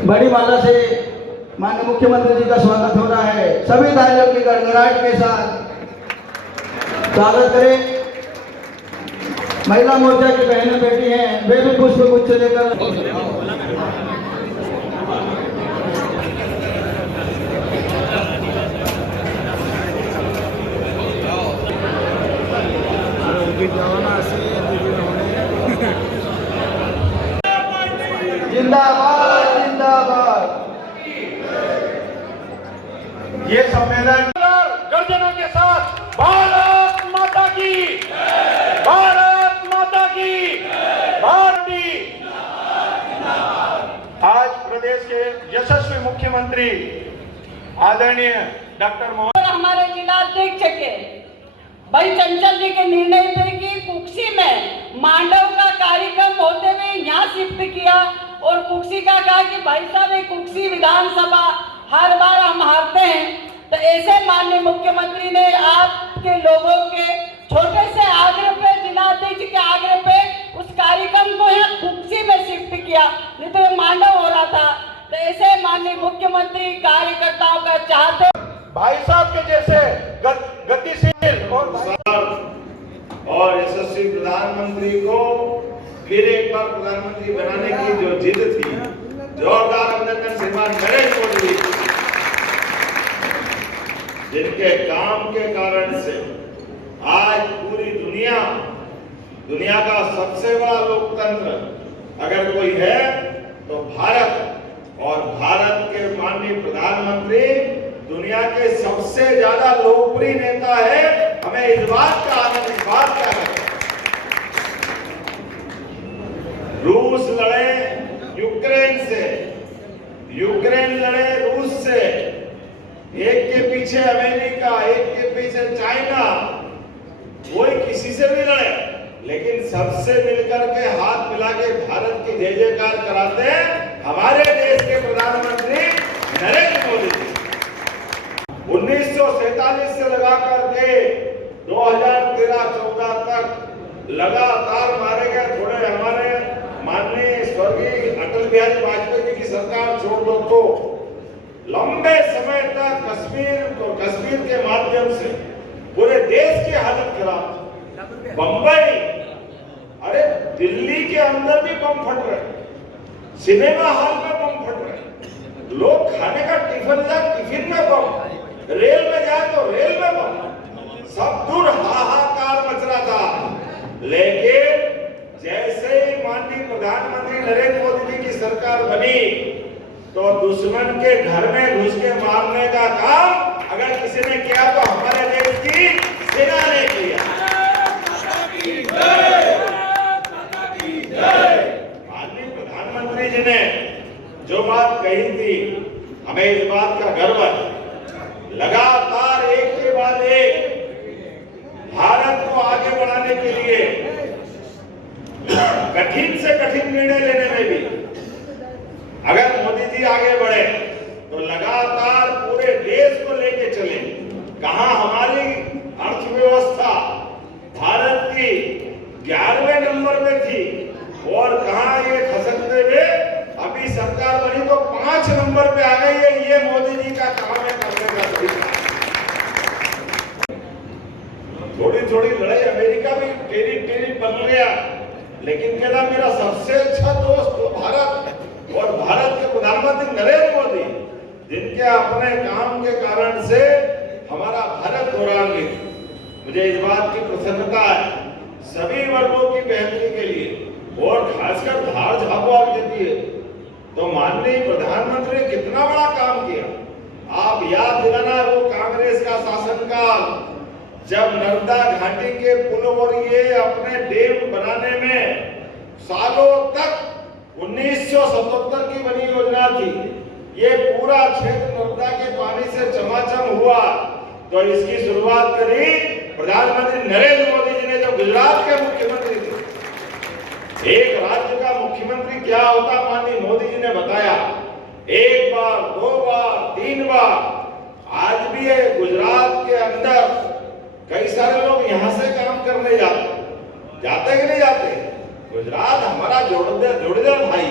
बड़ी माला से माननीय मुख्यमंत्री जी का स्वागत हो रहा है। सभी तालियों की गड़गड़ाहट के साथ स्वागत करें। महिला मोर्चा की बहनें बैठी हैं, वे भी पुष्प गुच्छ लेकर जिंदाबाद जिंदाबाद। ये सम्मेलन गर्जना के साथ भारत माता की, भारत माता की, भारती। आज प्रदेश के यशस्वी मुख्यमंत्री आदरणीय डॉक्टर मोहन हमारे जिला अध्यक्ष के भाई चंचल जी के निर्णय पे कि कुक्सी में मांडव का कार्यक्रम होते हुए यहाँ शिफ्ट किया और कुक्सी का कहा कि भाई साहब ये कुक्सी विधानसभा हर बार हम हारते हैं, तो ऐसे माननीय मुख्यमंत्री ने आपके लोगों के छोटे से आग्रह पे, जिला अध्यक्ष के आग्रह पे उस कार्यक्रम को यहाँ कुक्सी में शिफ्ट किया, नहीं तो ये मांडव हो रहा था। तो ऐसे माननीय मुख्यमंत्री कार्यकर्ताओं का चाहते भाई साहब के जैसे गतिशील और यशस्वी प्रधानमंत्री को फिर एक बार प्रधानमंत्री बनाने की जो जिद थी, जोरदार अभिनंदन श्रीमान नरेंद्र मोदी, जिनके काम के कारण से आज पूरी दुनिया का सबसे बड़ा लोकतंत्र अगर कोई है तो भारत, और भारत के माननीय प्रधानमंत्री दुनिया के सबसे ज्यादा लोकप्रिय नेता है। हमें इस बात का आनंद, इस बात का है। रूस लड़े यूक्रेन से, यूक्रेन लड़े रूस से, एक के पीछे अमेरिका, एक के पीछे चाइना, कोई किसी से भी लड़े, लेकिन सबसे मिलकर के हाथ मिला के भारत की जय जयकार कराते हैं हमारे देश के प्रधानमंत्री नरेंद्र मोदी जी। 1947 से लगाकर के 2013-14 तक लगातार मारे गए। थोड़े हमारे माननीय स्वर्गीय अटल बिहारी वाजपेयी जी की सरकार छोड़ दो तो लंबे समय तक कश्मीर के माध्यम से पूरे देश की हालत खराब थी। बंबई, अरे दिल्ली के अंदर भी बम फट रहे, सिनेमा हॉल में बम फट रहे, लोग खाने का टिफिन में बम, रेल में जाए तो रेल में बम, सब दूर हाहाकार मच रहा था। लेकिन जैसे ही माननीय प्रधानमंत्री नरेंद्र मोदी जी की सरकार बनी तो दुश्मन के घर में घुस के मारने का काम अगर किसी ने किया तो हमारे देश की सेना ने किया। माननीय प्रधानमंत्री जी ने जो बात कही थी, हमें इस बात का गर्व है। लगातार एक के बाद एक भारत को आगे बढ़ाने के लिए कठिन से कठिन निर्णय लेने में भी अगर मोदी जी आगे बढ़े तो लगातार पूरे देश को लेके चले। कहां हमारी अर्थव्यवस्था भारत की 11वें नंबर पे थी और कहां ये खसकते हुए अभी सरकार बनी तो 5 नंबर पे आ गई है। ये मोदी जी का काम है, करने का तरीका। थोड़ी थोड़ी लड़ाई अमेरिका भी टेरी बन गया, लेकिन कहना मेरा सबसे अच्छा दोस्त तो भारत और भारत के प्रधानमंत्री नरेंद्र मोदी, जिनके अपने काम के कारण से हमारा भारत गौरवान्वित। मुझे इस बात की प्रसन्नता है सभी वर्गों की बेहतरी के लिए और खासकर धार झाबुआ देती है तो माननीय प्रधानमंत्री ने कितना बड़ा काम किया। आप याद दिलाना वो कांग्रेस का शासनकाल, जब नर्मदा घाटी के पुलों और ये अपने डैम बनाने में सालों तक 1977 की बनी योजना थी, ये पूरा क्षेत्र नर्मदा के पानी से चमाचम हुआ तो इसकी शुरुआत करी प्रधानमंत्री नरेंद्र मोदी जी ने, जो गुजरात के मुख्यमंत्री थे। एक राज्य का मुख्यमंत्री क्या होता माननीय मोदी जी ने बताया, 1 बार 2 बार 3 बार। आज भी है गुजरात के अंदर कई सारे लोग यहाँ से काम करने जाते कि नहीं जाते। गुजरात हमारा जोड़दार भाई,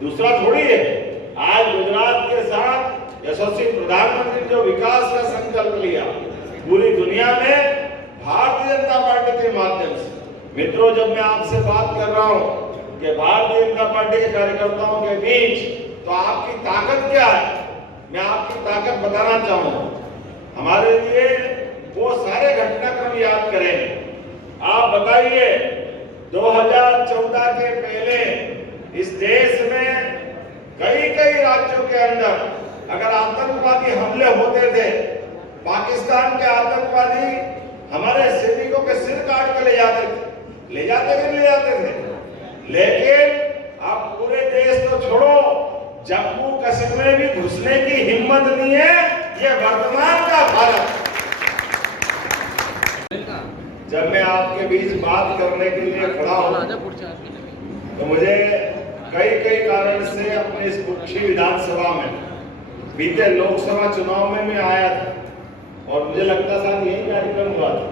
दूसरा थोड़ी है। आज गुजरात के साथ यशस्वी प्रधानमंत्री ने जो विकास का संकल्प लिया पूरी दुनिया में भारतीय जनता पार्टी के माध्यम से। मित्रों, जब मैं आपसे बात कर रहा हूं कि भारतीय जनता पार्टी के कार्यकर्ताओं के बीच, तो आपकी ताकत क्या है, मैं आपकी ताकत बताना चाहूंगा। हमारे लिए वो सारे घटनाक्रम याद करें। आप बताइए, 2014 के पहले इस देश में कई राज्यों के अंदर अगर आतंकवादी हमले होते थे, पाकिस्तान के आतंकवादी हमारे सैनिकों के सिर काट के ले जाते थे। लेकिन अब पूरे देश तो छोड़ो, जम्मू कश्मीर में भी घुसने की हिम्मत नहीं है ये वर्तमान का भारत। जब मैं आपके बीच बात करने के लिए खड़ा हूं तो मुझे कई कारण से अपने इस कुक्षी विधानसभा में बीते लोकसभा चुनाव में मैं आया था और मुझे लगता था यही कार्यक्रम हुआ था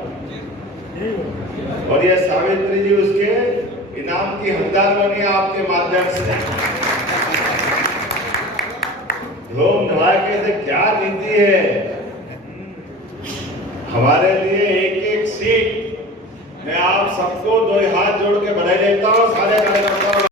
और ये सावित्री जी उसके इनाम की हकदार बनी आपके माध्यम से। लोग धड़ाके से क्या जीती है, हमारे लिए एक सीट। मैं आप सबको दो हाथ जोड़ के बधाई देता हूँ, सारे कार्यकर्ताओं